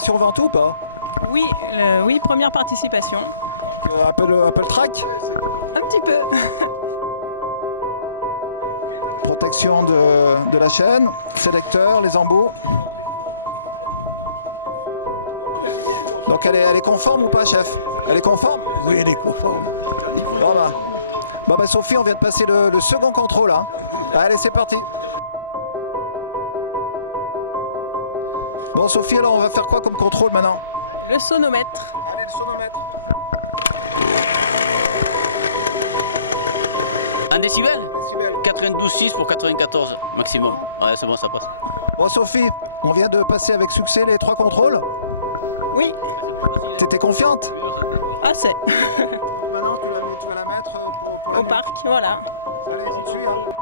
participation Ventoux ou pas? Oui, oui, première participation. Apple Track? Un petit peu. Protection de la chaîne, sélecteur, les embouts. Donc elle est conforme ou pas, chef? Elle est conforme? Oui, elle est conforme. Voilà. Bon bah Sophie, on vient de passer le second contrôle. Hein. Allez, c'est parti. Bon Sophie, alors on va faire quoi comme contrôle maintenant? Le sonomètre. Allez, le sonomètre. Un décibel 92,6 pour 94 maximum. Ouais, c'est bon, ça passe. Bon Sophie, on vient de passer avec succès les 3 contrôles. Oui. T'étais confiante? Assez. Maintenant tu vas la mettre pour Au parc, voilà. Allez, j'y suis. Hein.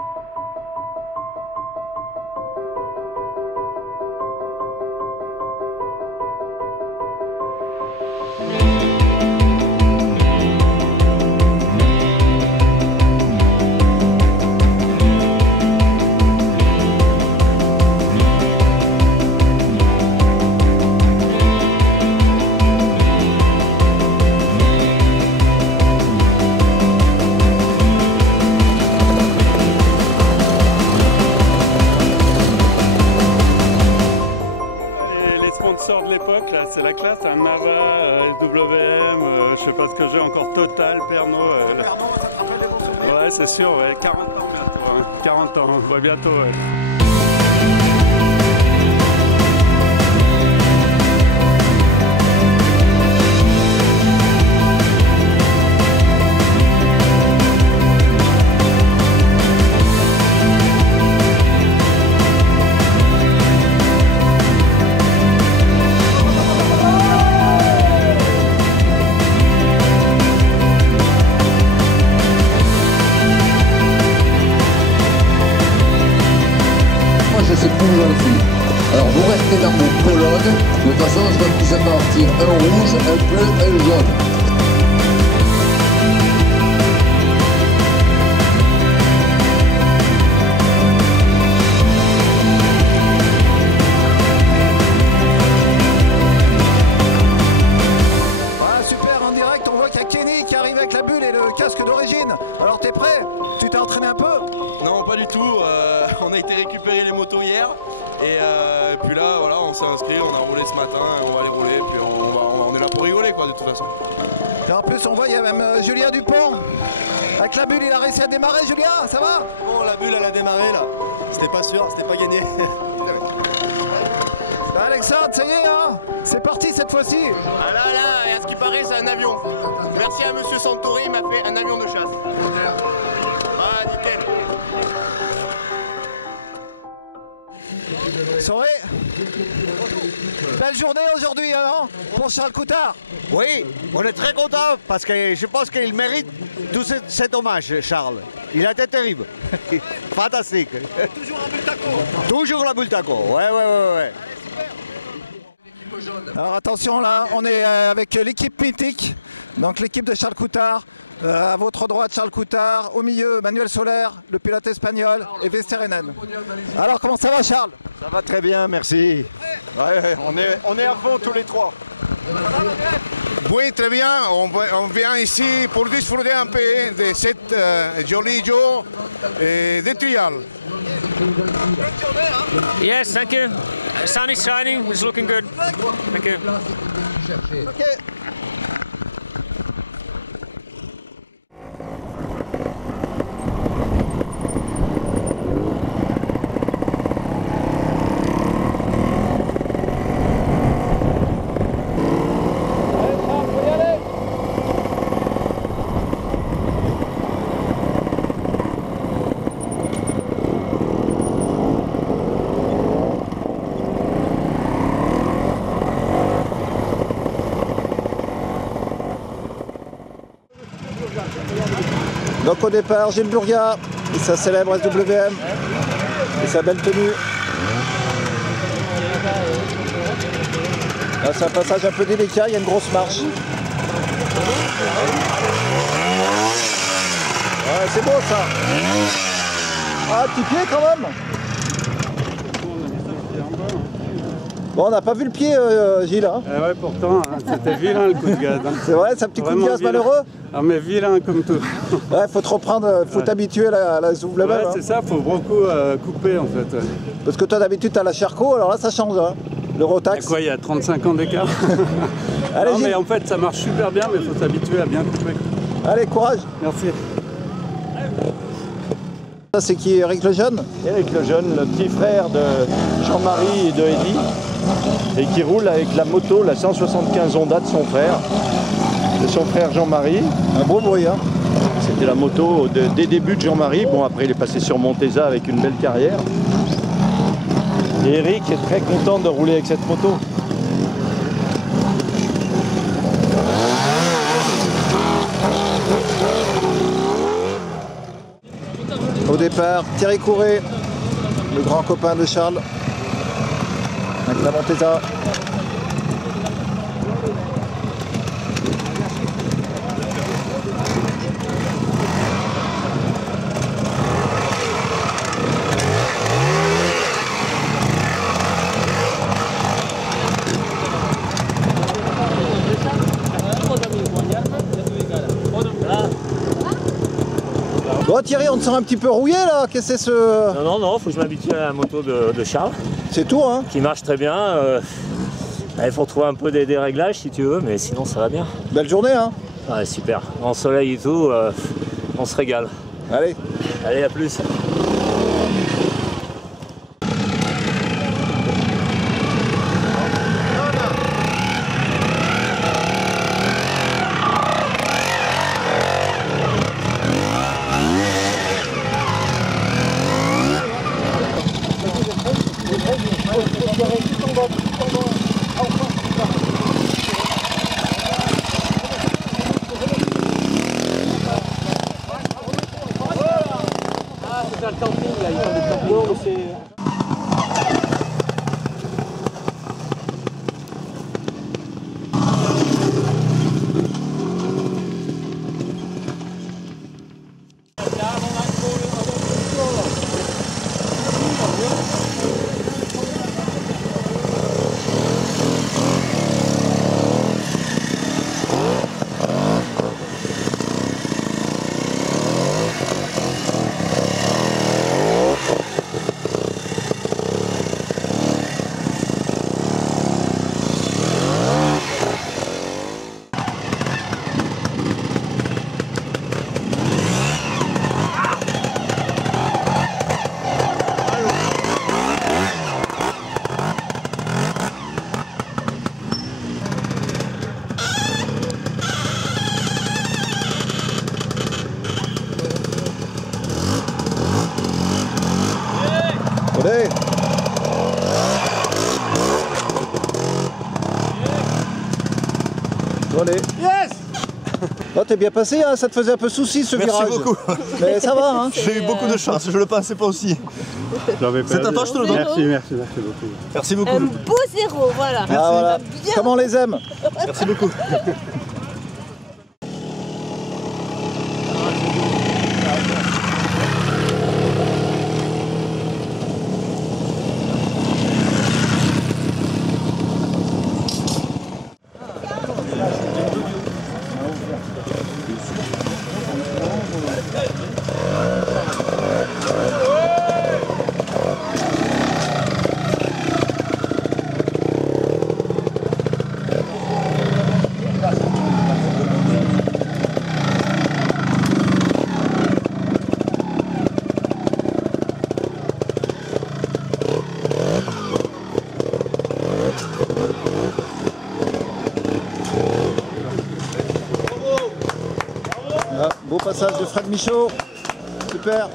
De l'époque, là, c'est la classe, un Nava, SWM, je sais pas ce que j'ai encore, Total, Pernod. Pernod, ça te rappelle des bons souvenirs? Ouais, c'est sûr, ouais, 40 ans bientôt, hein. 40 ans, ouais, bientôt, ouais. C'est pour aujourd'hui. Alors vous restez dans vos colonnes. De toute façon, je vais vous sortir un rouge, un bleu, un jaune. Voilà, super, en direct, on voit qu'il y a Kenny qui arrive avec la bulle et le casque d'origine. Alors t'es prêt? Tu t'es entraîné un peu? Non, pas du tout. On a été récupérer les motos hier et puis là, voilà, on s'est inscrit, on a roulé ce matin, on va aller rouler, puis on est là pour rigoler, quoi, de toute façon. Et en plus, on voit, il y a même Julien Dupont. Avec la bulle, il a réussi à démarrer. Julien, ça va? Bon, la bulle, elle a démarré là. C'était pas sûr, c'était pas gagné. Bah, Alexandre, ça y est, hein? C'est parti cette fois-ci. Ah là, et à ce qui paraît, c'est un avion. Merci à monsieur Santori, il m'a fait un avion de chasse. Ah, nickel. Soré, belle journée aujourd'hui, hein, pour Charles Coutard. Oui, on est très content parce que je pense qu'il mérite tout cet hommage, Charles. Il a été terrible. Fantastique. Toujours la Bultaco. Toujours la Bultaco, ouais. Alors attention là, on est avec l'équipe mythique, donc l'équipe de Charles Coutard. À votre droite, Charles Coutard. Au milieu, Manuel Soler, le pilote espagnol, et Vesterinen. Alors comment ça va, Charles? Ça va très bien, merci. Ouais, on est à fond tous les trois. Oui, très bien. On vient ici pour disfruter un peu de cette jolie jour de trial. Yes, thank you. The sun is shining, it's looking good. Thank you. Okay. Donc au départ, Gilles Burga et sa célèbre SWM et sa belle tenue. Là, c'est un passage un peu délicat, il y a une grosse marche. Ouais, c'est beau ça. Ah, petit pied quand même. Bon, on n'a pas vu le pied, Gilles. Hein. Ouais, pourtant, hein, c'était vilain le coup de gaz. Hein. C'est vrai, c'est un petit coup de gaz vilain. malheureux. Ah, mais vilain comme tout. Ouais, faut te reprendre, faut t'habituer à la souffle même. Ouais, Hein. c'est ça, faut beaucoup couper en fait. Ouais. Parce que toi d'habitude t'as la Sherco, alors là ça change, hein. L'Eurotax. Quoi, il y a 35 ans d'écart. Allez, non, mais en fait ça marche super bien, mais il faut s'habituer à bien couper. Allez, courage. Merci. Ça c'est qui, Eric Lejeune? Eric Lejeune, le petit frère de Jean-Marie et de Eddy, et qui roule avec la moto, la 175 Honda de son frère Jean-Marie. Un beau bruit, hein. C'était la moto des débuts de Jean-Marie. Bon, après il est passé sur Montesa avec une belle carrière. Et Eric est très content de rouler avec cette moto. Au départ, Thierry Courret, le grand copain de Charles, avec la Montesa. Bon Thierry, on te sent un petit peu rouillé là, qu'est-ce que c'est ce... Non, faut que je m'habitue à la moto de Charles. C'est tout hein. Qui marche très bien. Il faut trouver un peu des réglages si tu veux, mais sinon ça va bien. Belle journée hein. Ouais, super. En soleil et tout, on se régale. Allez. Allez, à plus. Allez. Allez. Yes. Oh, t'es bien passé, hein, ça te faisait un peu souci ce virage. Merci beaucoup. Mais ça va, hein. J'ai eu beaucoup de chance, je le pensais pas aussi. C'est à toi, je te le donne. Merci beaucoup. Merci beaucoup. Un beau zéro, voilà. Merci. Ah, voilà. Comment on les aime. Merci beaucoup. Ah, beau passage de Fred Michaud. Super.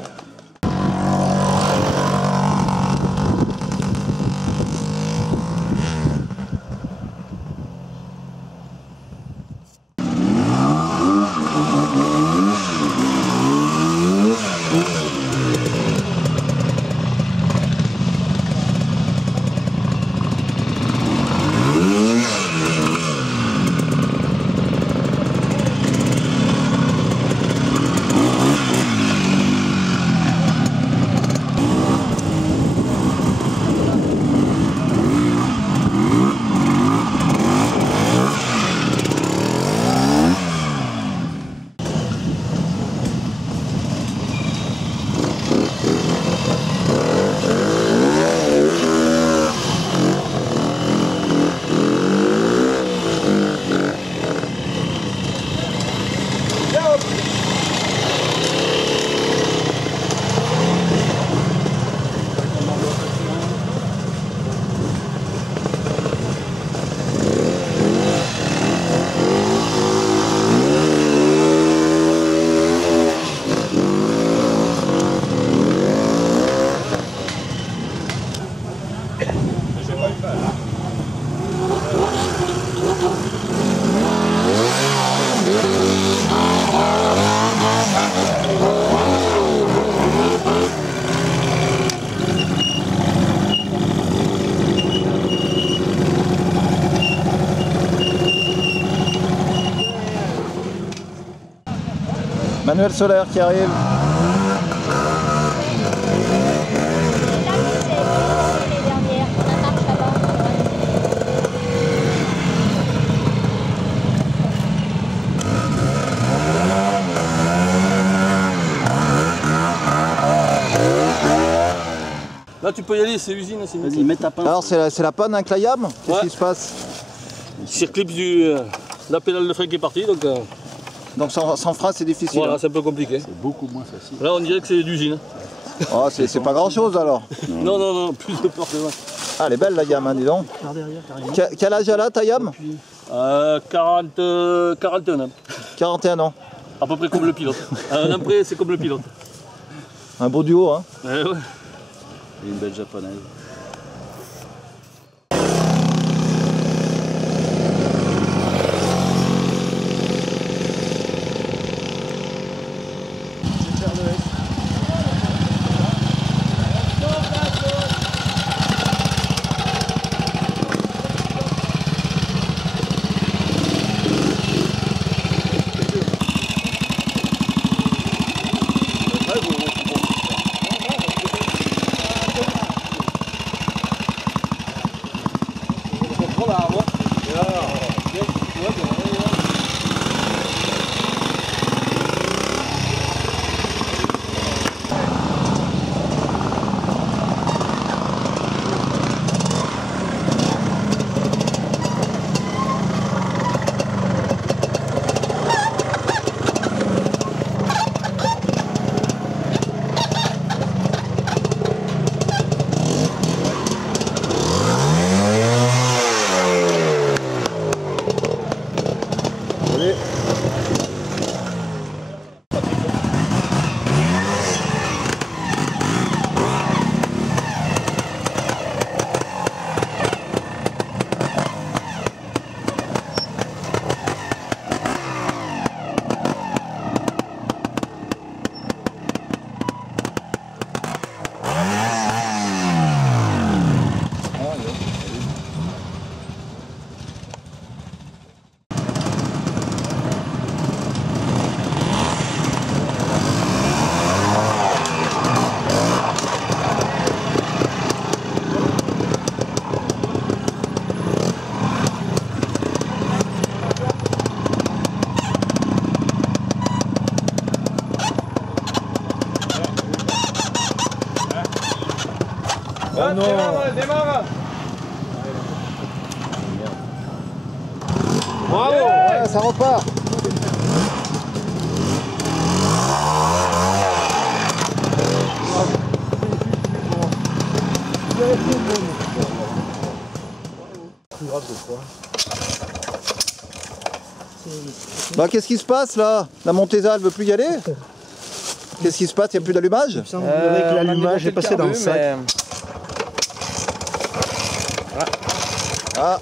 Manuel Soler qui arrive. Là tu peux y aller, c'est usine. Vas-y, mets ta pince. Alors c'est la panne incroyable. Qu'est-ce qui se passe? Circlip la pédale de frein qui est partie. Donc sans frein c'est difficile. Voilà, hein. c'est un peu compliqué. C'est beaucoup moins facile. Là on dirait que c'est d'usine. Oh, c'est pas grand chose alors. Non, plus de porte. Ouais. Ah, elle est belle la gamme, hein, dis donc. Quel âge elle a ta Yam? 41 ans. 41 ans. À peu près comme le pilote. Un an près, c'est comme le pilote. Un beau duo, hein. Ouais. Et une belle japonaise. Oh non. Démarre. Bravo. Ouais, ça repart. Bah, qu'est-ce qui se passe là? La Montesa, elle veut plus y aller? Qu'est-ce qui se passe? Il n'y a plus d'allumage? Avec l'allumage est passé dans le sac. Ah,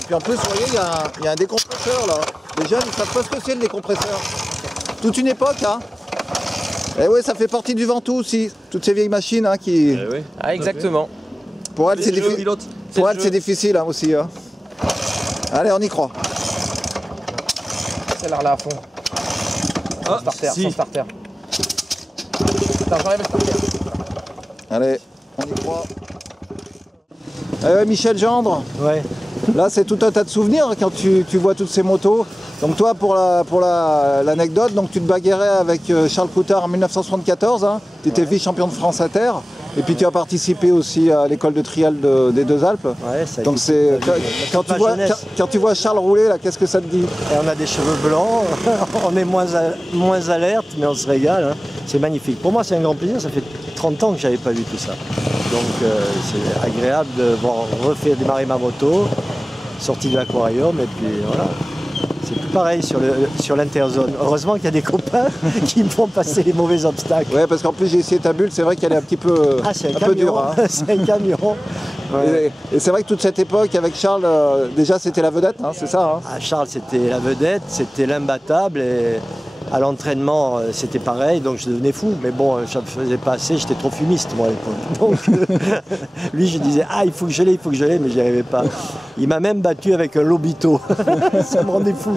et puis en plus, vous voyez, il y a un décompresseur là. Les jeunes, ils savent pas ce que c'est le décompresseur. Toute une époque, hein. Et oui, ça fait partie du Ventoux aussi. Toutes ces vieilles machines hein, qui... Eh oui. Ah, exactement. Pour elles, c'est difficile hein, aussi. Hein. Allez, on y croit. Celle-là là à fond. Ah, starter, si. sans starter. Attends, j'enlève le starter. Allez, on y croit. Michel Gendre. Ouais. Là, c'est tout un tas de souvenirs quand tu vois toutes ces motos. Donc toi, pour l'anecdote, donc tu te bagarrais avec Charles Coutard en 1974. Hein. Tu étais vice-champion de France à terre. Et puis tu as participé aussi à l'école de trial des Deux Alpes. Ouais, ça a donc été c'est quand tu vois Charles rouler là, qu'est-ce que ça te dit? Et on a des cheveux blancs, on est moins alerte, mais on se régale. Hein. C'est magnifique. Pour moi, c'est un grand plaisir. Ça fait 30 ans que j'avais pas vu tout ça. Donc c'est agréable de voir refaire démarrer ma moto, sortie de l'aquarium, et puis voilà. C'est tout pareil sur l'interzone. Heureusement qu'il y a des copains qui me font passer les mauvais obstacles. Ouais, parce qu'en plus j'ai essayé ta bulle, c'est vrai qu'elle est un petit peu, peu dure. Hein. C'est un camion. Ouais. Et c'est vrai que toute cette époque avec Charles, déjà c'était la vedette, hein, c'est ça hein. Ah, Charles c'était la vedette, c'était l'imbattable et à l'entraînement c'était pareil, donc je devenais fou. Mais bon, je ne faisais pas assez, j'étais trop fumiste moi à l'époque. Donc lui je disais il faut que je l'ai, mais j'y arrivais pas. Il m'a même battu avec un lobito, ça me rendait fou.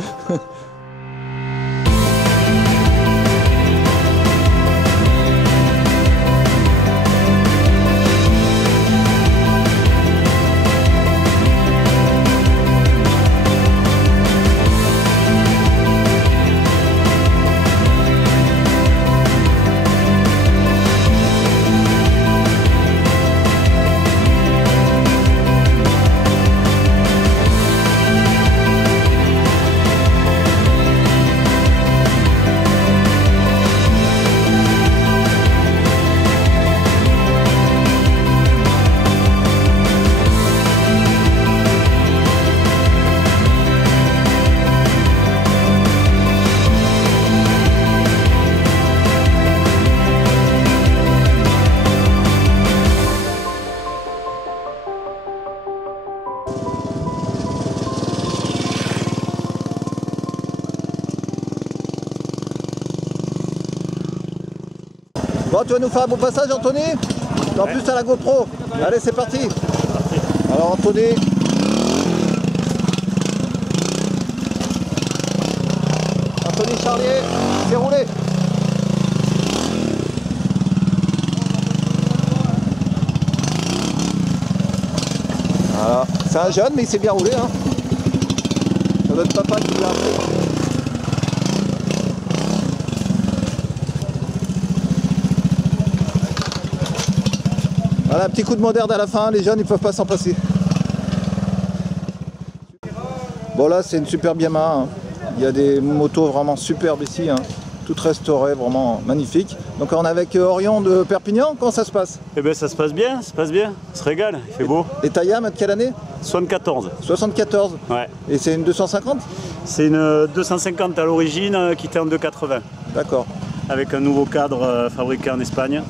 Bon, tu vas nous faire un bon passage, Anthony? En plus, t'as la GoPro. Allez, c'est parti. Alors, Anthony. Anthony Charlier, c'est roulé. Voilà. C'est un jeune, mais il s'est bien roulé. Hein. Ça doit être papa qui l'a appris. Voilà, un petit coup de moderne à la fin, les jeunes ils peuvent pas s'en passer. Bon là c'est une superbe Yamaha, hein. Il y a des motos vraiment superbes ici, hein. Toutes restaurées, vraiment magnifiques. Donc on est avec Orion de Perpignan, comment ça se passe? Eh bien ça se passe bien, on se régale, il fait beau. Et ta Yamaha de quelle année? 74. 74? Ouais. Et c'est une 250? C'est une 250 à l'origine qui était en 280. D'accord. Avec un nouveau cadre fabriqué en Espagne.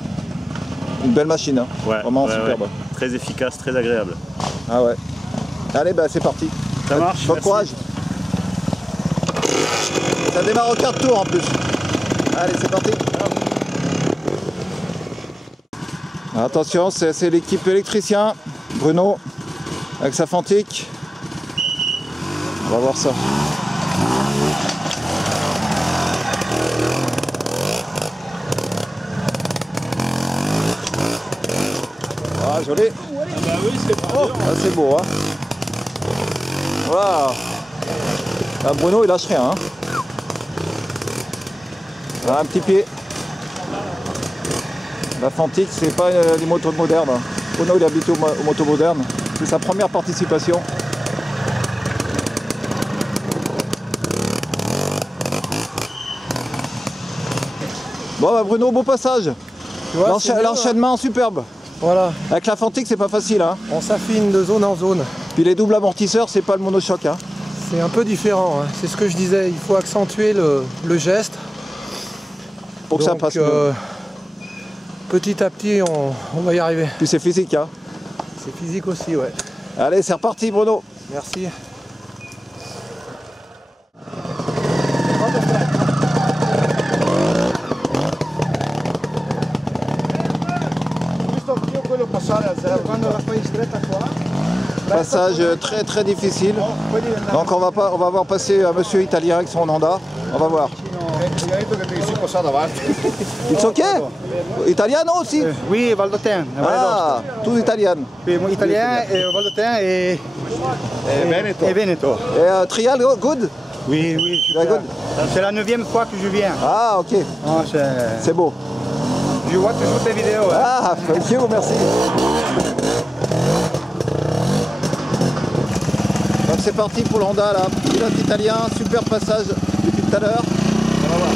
Une belle machine, hein. Ouais, vraiment superbe. Ouais. Très efficace, très agréable. Ah ouais. Allez, bah c'est parti. Ça marche. Bon courage. Ça démarre au quart de tour en plus. Allez, c'est parti. Attention, c'est l'équipe électricien. Bruno, avec sa Fantique. On va voir ça. Ah, joli. Bah oui, c'est beau, hein. Voilà. Ah, Bruno, il lâche rien, hein. Voilà, un petit pied. La Fantique, c'est pas des motos modernes. Bruno, il est habitué aux motos modernes. C'est sa première participation. Bon, bah Bruno, beau passage. L'enchaînement superbe. Voilà. Avec la Fantique, c'est pas facile, hein. On s'affine de zone en zone. Puis les doubles amortisseurs, c'est pas le monochoc, hein. C'est un peu différent, hein. C'est ce que je disais, il faut accentuer le geste. Pour que ça passe mieux. Petit à petit, on va y arriver. Puis c'est physique, hein. C'est physique aussi, ouais. Allez, c'est reparti, Bruno. Merci. Passage très très difficile. Donc on va voir passer un monsieur italien avec son Honda. On va voir. It's ok? Italiano aussi? Oui, Valdôtain. Ah, tout italien. Italien, Valdôtain et Veneto. Et trial good? Oui, super. C'est la 9e fois que je viens. Ah, ok. C'est beau. Je vois toujours tes vidéos. Hein. Ah, thank you, merci. Donc c'est parti pour le Honda là. Pilote italien, super passage depuis tout à l'heure. On va voir.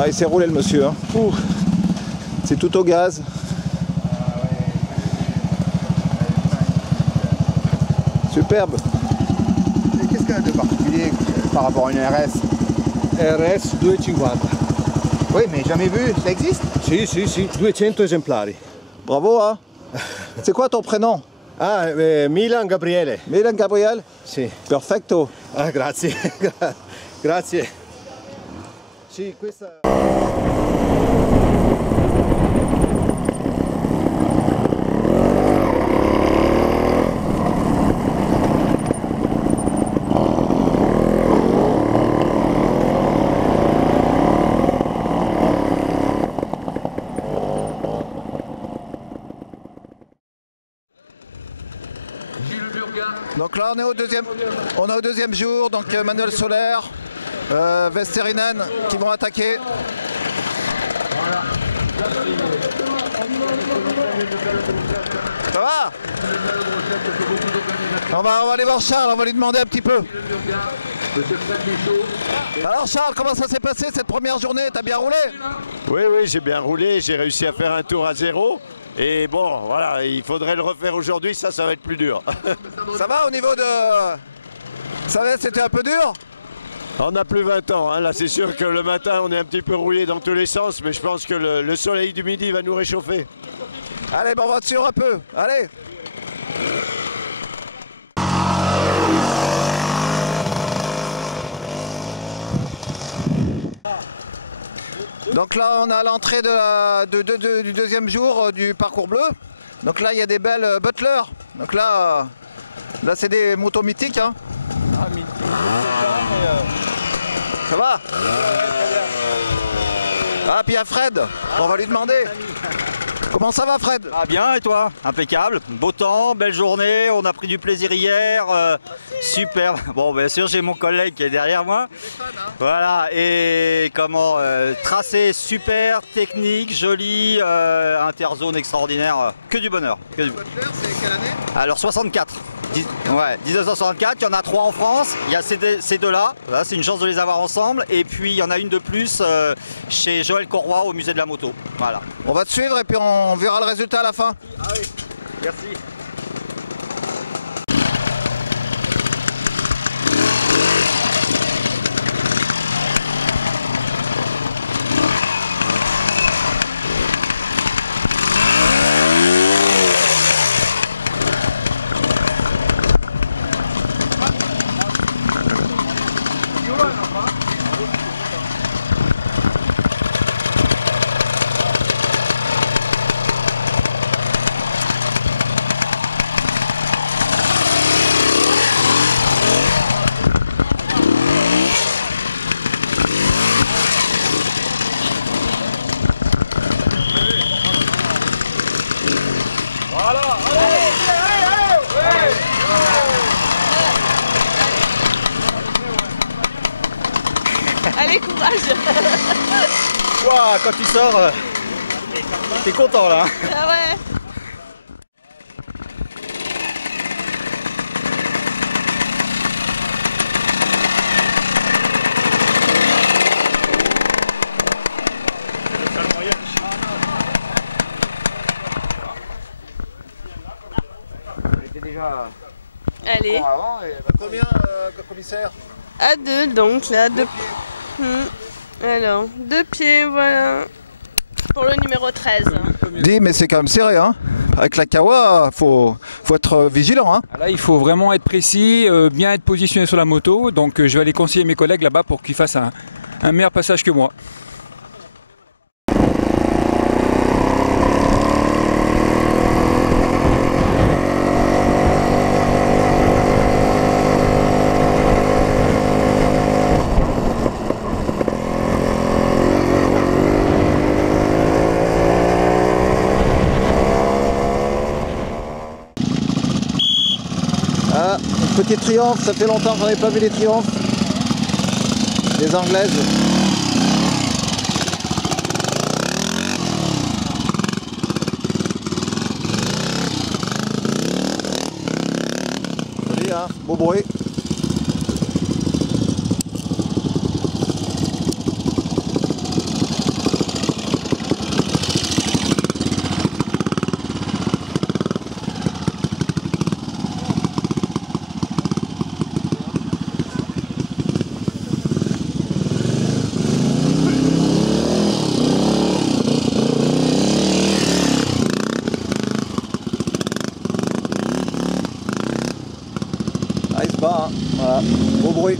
Ah, il s'est roulé le monsieur. Hein. C'est tout au gaz. Superbe. Et qu'est-ce qu'il y a de particulier par rapport à une RS? RS 250. Oui, mais jamais vu, ça existe? Si, 200 esemplari. Bravo, hein. C'est quoi ton prénom? Ah, Milan Gabriele. Milan Gabriele? Sì. Perfetto. Ah, grazie. Grazie. Sì, questa... Donc là on est au deuxième jour, donc Manuel Soler, Vesterinen qui vont attaquer. Ça va? On va aller voir Charles, on va lui demander un petit peu. Alors Charles, comment ça s'est passé cette première journée? T'as bien roulé? Oui, j'ai bien roulé, j'ai réussi à faire un tour à 0. Et bon, voilà, il faudrait le refaire aujourd'hui, ça va être plus dur. Ça va au niveau de... Ça va, c'était un peu dur? On n'a plus 20 ans, hein. Là c'est sûr que le matin on est un petit peu rouillé dans tous les sens, mais je pense que le soleil du midi va nous réchauffer. Allez, bon, on va dessus un peu, allez. Donc là on est à l'entrée du deuxième jour du parcours bleu. Donc là il y a des belles Butler. Donc là c'est des motos mythiques. Hein. Ah, mythique, ça va? Ah, puis il y a Fred, on va lui demander. Comment ça va Fred? Ah bien, et toi? Impeccable, beau temps, belle journée, on a pris du plaisir hier, super. Bon, bien sûr j'ai mon collègue qui est derrière moi. Voilà, et comment, tracé super, technique, joli, interzone extraordinaire, que du bonheur. Que du... C'est quelle année? Alors 64. Ouais, 1964, il y en a 3 en France, il y a ces deux-là, c'est une chance de les avoir ensemble, et puis il y en a une de plus chez Joël Corroy au musée de la moto. Voilà. On va te suivre et puis on verra le résultat à la fin. Ah oui, merci. Allez, courage. Wow, quand tu sors, t'es content là. Ah ouais. Allez. Combien, commissaire? À 2, donc là, 2. Alors, 2 pieds, voilà. Pour le numéro 13. Dis, mais c'est quand même serré, hein. Avec la Kawa, faut être vigilant, hein. Là, il faut vraiment être précis, bien être positionné sur la moto. Donc, je vais aller conseiller mes collègues là-bas pour qu'ils fassent un meilleur passage que moi. Petit triomphe, ça fait longtemps que j'en ai pas vu les triomphes. Les anglaises. Joli, hein, beau bruit. Au bruit.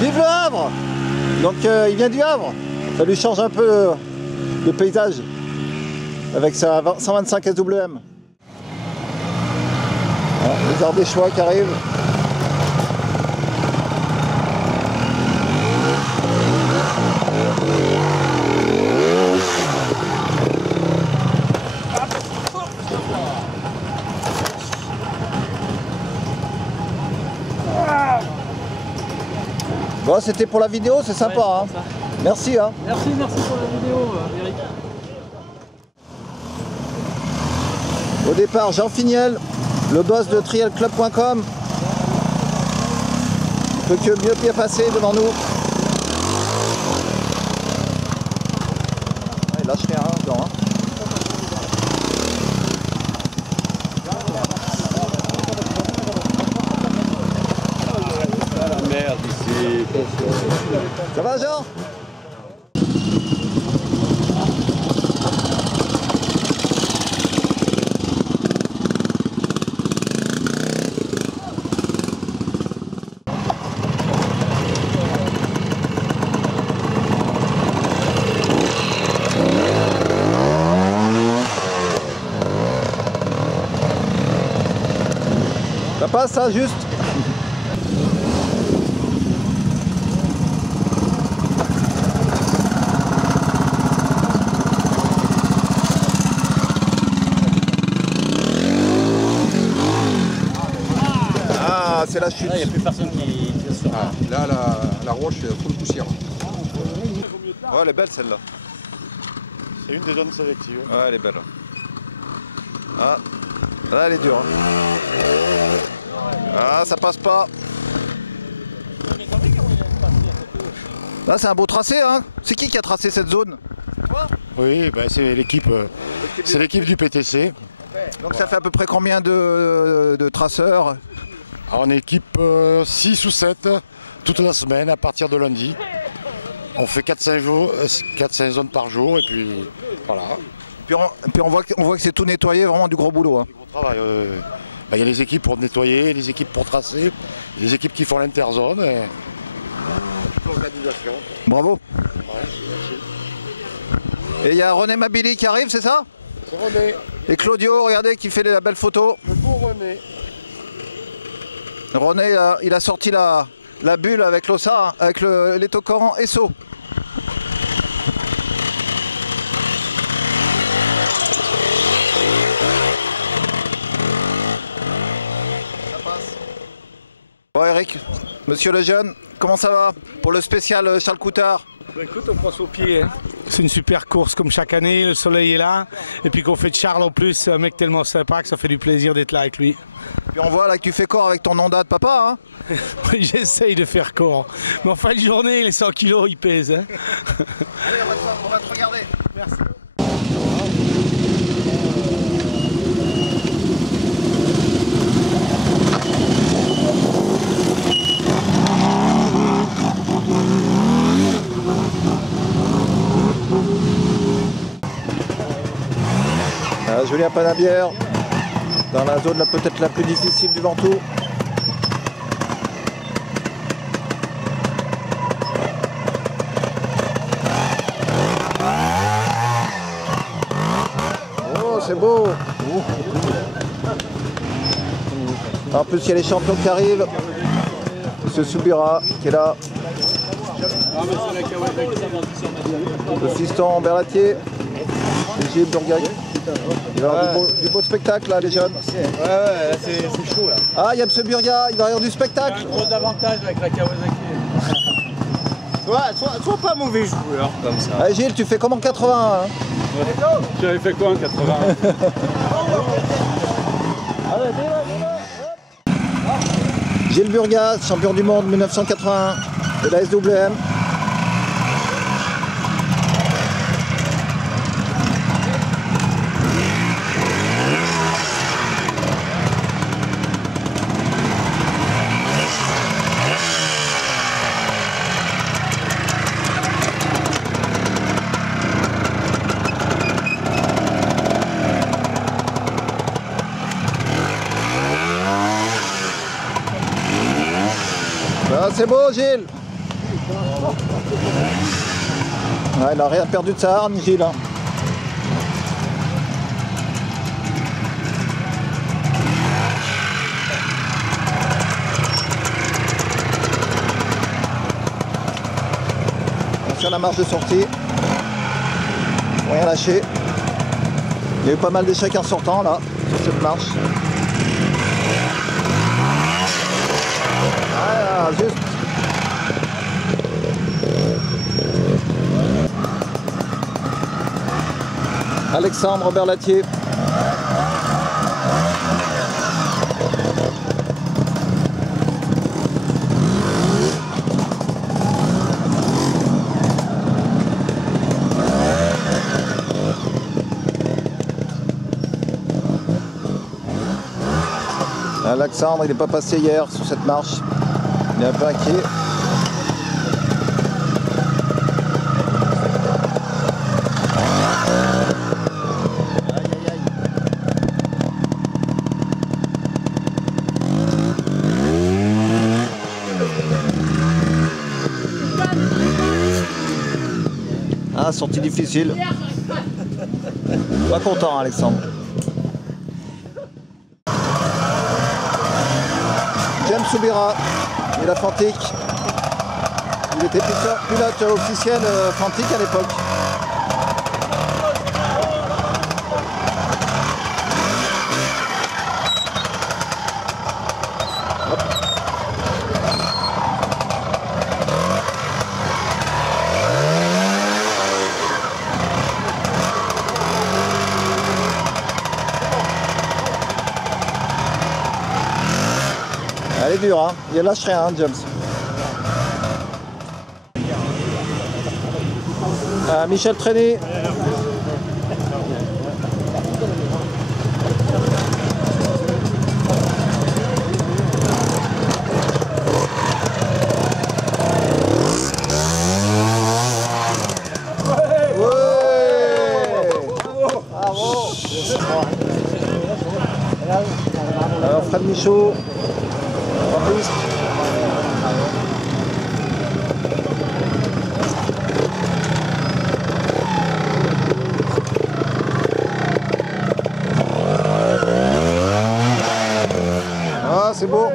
Vive le Havre! Donc il vient du Havre, ça lui change un peu le paysage avec sa 125 SWM. Ah, les Ardéchois qui arrivent. Bon, c'était pour la vidéo, c'est sympa. Hein. Merci. Hein. Merci pour la vidéo, Eric. Au départ, Jean Finiel, le boss de trialclub.com. Il peut que mieux bien passer devant nous. Il lâche rien dedans. Hein. Merde ici. Ça va, Jean? Ça passe, ça, juste? Ah, c'est la chute. Il n'y a plus personne qui se fera. Là, la roche est full poussière. Ouais, elle est belle celle-là. C'est une des zones sélectives. Ouais, elle est belle. Ah, là elle est dure. Hein. Ah, ça passe pas. Là, c'est un beau tracé, hein. C'est qui a tracé cette zone? Oui, bah, c'est l'équipe du PTC. Donc ça fait à peu près combien de traceurs? Alors, on équipe 6 ou 7 toute la semaine à partir de lundi. On fait 4-5 zones par jour et puis voilà. Puis on voit que c'est tout nettoyé, vraiment du gros boulot. Hein. Du gros travail. Il y a les équipes pour nettoyer, les équipes pour tracer, les équipes qui font l'interzone. Et... toute l'organisation. Bravo. Ouais, merci. Et il y a René Mabili qui arrive, c'est ça? C'est René. Et Claudio, regardez, qui fait la belle photo. Le beau René. René, il a sorti la bulle avec l'OSA, avec l'étocorant ESSO. Bon Eric, monsieur le jeune, comment ça va pour le spécial Charles Coutard? Bah écoute, on passe au pied. Hein. C'est une super course comme chaque année, le soleil est là. Et puis qu'on fait de Charles en plus, c'est un mec tellement sympa que ça fait du plaisir d'être là avec lui. Puis on voit là que tu fais corps avec ton Honda de papa. Hein. J'essaye de faire corps. Mais en fin de journée, les 100 kilos, ils pèsent. Hein. Allez, on va te regarder. Merci. Julien Panabière, dans la zone peut-être la plus difficile du Ventoux. Oh, c'est beau! En plus, il y a les champions qui arrivent. Monsieur Soubira qui est là. Le fiston Berlatier. Gilles Bourgac. Il va y avoir du beau spectacle là, les jeunes. Ouais, c'est chaud là. Ah, il y a M. Burga, il va y avoir du spectacle. Il y a un gros avantage avec la Kawasaki. Sois pas mauvais joueur comme ça. Ah, Gilles, tu fais comme en 81. Hein. Ouais. Tu avais fait quoi en 81? Gilles Burga, champion du monde 1981 de la SWM. c'est beau, Gilles. Ouais, il n'a rien perdu de sa hargne, Gilles. Hein. Attention à la marche de sortie. Faut rien lâcher. Il y a eu pas mal d'échecs en sortant là, sur cette marche. Ah, juste. Alexandre Berlatier. Alexandre, il n'est pas passé hier sur cette marche. Il est un peu inquiet. Ah, sortie difficile. Pas content, Alexandre. James Soubira, il a Fantic. Il était pilote officiel Fantic à l'époque. Elle est dure, hein. Il lâche rien, hein, James. Michel Traîné. Alors Fred Michaud. Ah, c'est beau.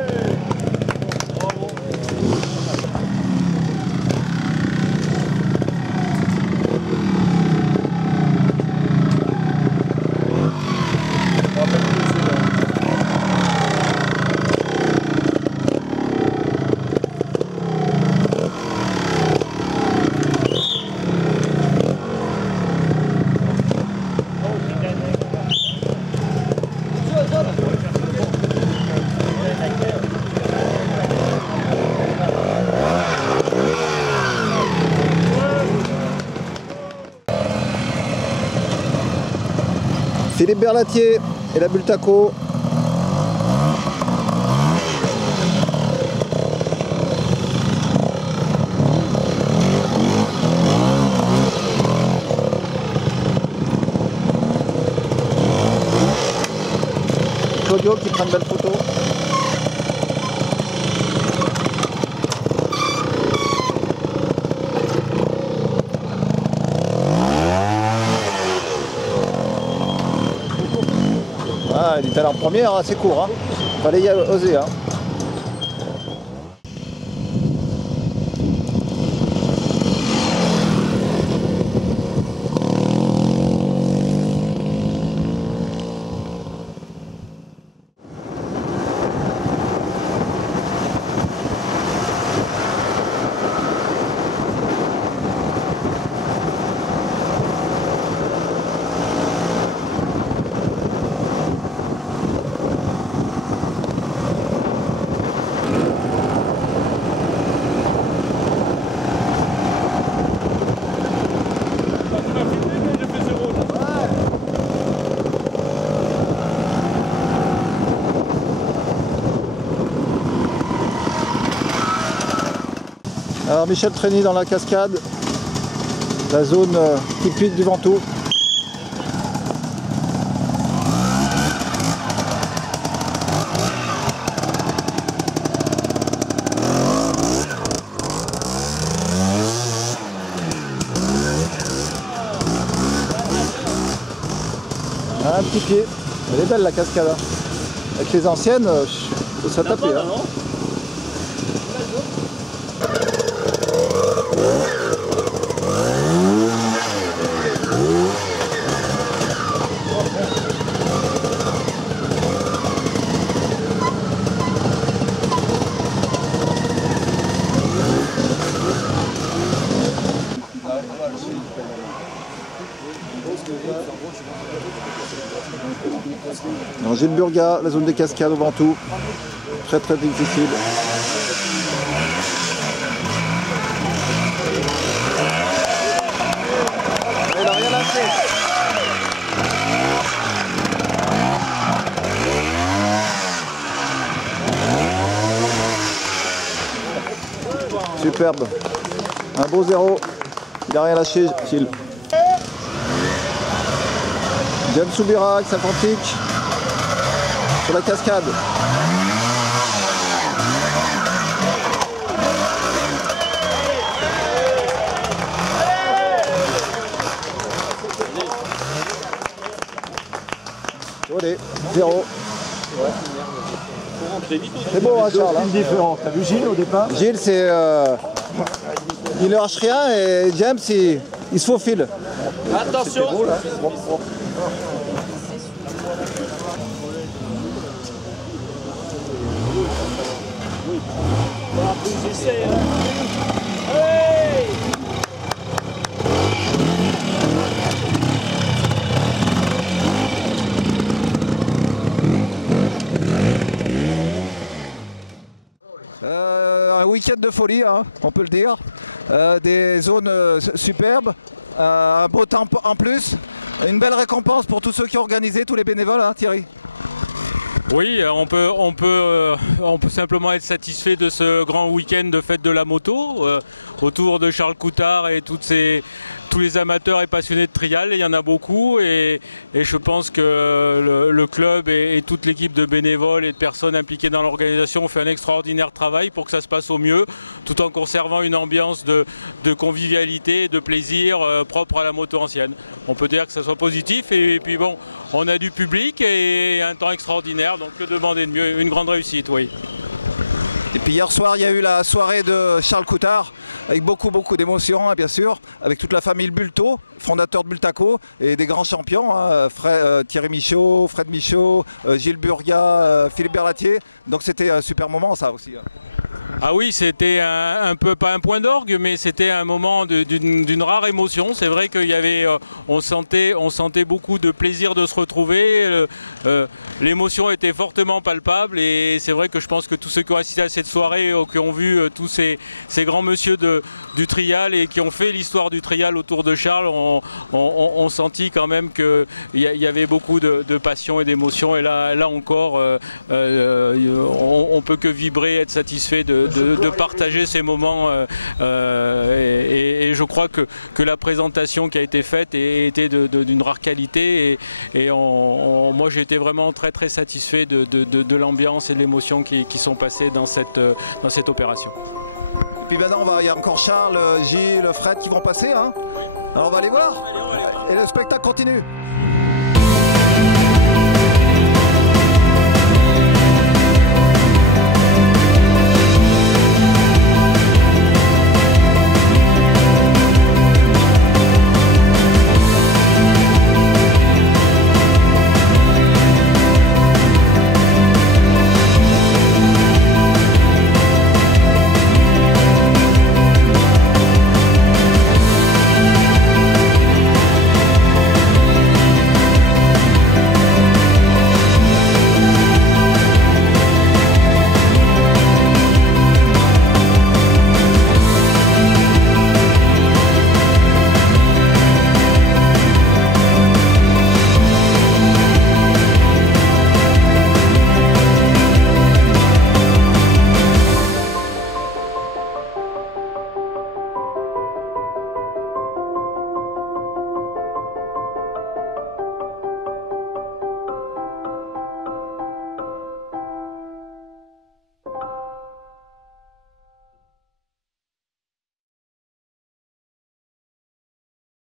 Philippe Berlatier et la Bultaco. Claudio qui prend une belle photo. Ah, il est allé en première, hein, c'est court, hein. Fallait y oser, hein. Alors Michel Traîné dans la cascade, la zone typique du Ventoux. Ah, un petit pied. Elle est belle la cascade. Hein. Avec les anciennes, ça tapait. Hein. Alors, Gilles Burga, la zone des cascades au Ventoux, très très difficile. Il n'a rien lâché. Superbe, un beau zéro, il n'a rien lâché Gilles. James Soubirac, Saint-Fantique, sur la cascade. Allez, 0. C'est beau hein Charles. C'est différent. T'as vu Gilles au départ? Gilles c'est... il ne lâche rien et James il se faufile. Attention beau, là. Un week-end de folie, hein, on peut le dire. Des zones superbes, un beau temps en plus. Une belle récompense pour tous ceux qui ont organisé, tous les bénévoles, hein, Thierry. Oui, on peut simplement être satisfait de ce grand week-end de fête de la moto autour de Charles Coutard et tous les amateurs et passionnés de trial. Il y en a beaucoup et je pense que le club et toute l'équipe de bénévoles et de personnes impliquées dans l'organisation ont fait un extraordinaire travail pour que ça se passe au mieux, tout en conservant une ambiance de convivialité, de plaisir propre à la moto ancienne. On peut dire que ça soit positif et puis bon, on a du public et un temps extraordinaire, donc que demander de mieux, une grande réussite, oui. Et puis hier soir, il y a eu la soirée de Charles Coutard, avec beaucoup d'émotions, hein, bien sûr, avec toute la famille Bulto, fondateur de Bultaco, et des grands champions, hein, Thierry Michaud, Fred Michaud, Gilles Burga, Philippe Berlatier. Donc c'était un super moment, ça aussi. Ah oui, c'était un peu, pas un point d'orgue, mais c'était un moment d'une rare émotion. C'est vrai qu'il y avait, on sentait beaucoup de plaisir de se retrouver. L'émotion était fortement palpable et c'est vrai que je pense que tous ceux qui ont assisté à cette soirée, qui ont vu tous ces grands monsieur du trial et qui ont fait l'histoire du trial autour de Charles, ont senti quand même qu'il y avait beaucoup de passion et d'émotion. Et là encore, on peut que vibrer, être satisfait de partager ces moments et je crois que la présentation qui a été faite était d'une rare qualité et moi j'ai été vraiment très satisfait de l'ambiance et de l'émotion qui sont passées dans cette opération. Et puis maintenant il y a encore Charles, Gilles, Fred qui vont passer, hein. Alors on va aller voir et le spectacle continue.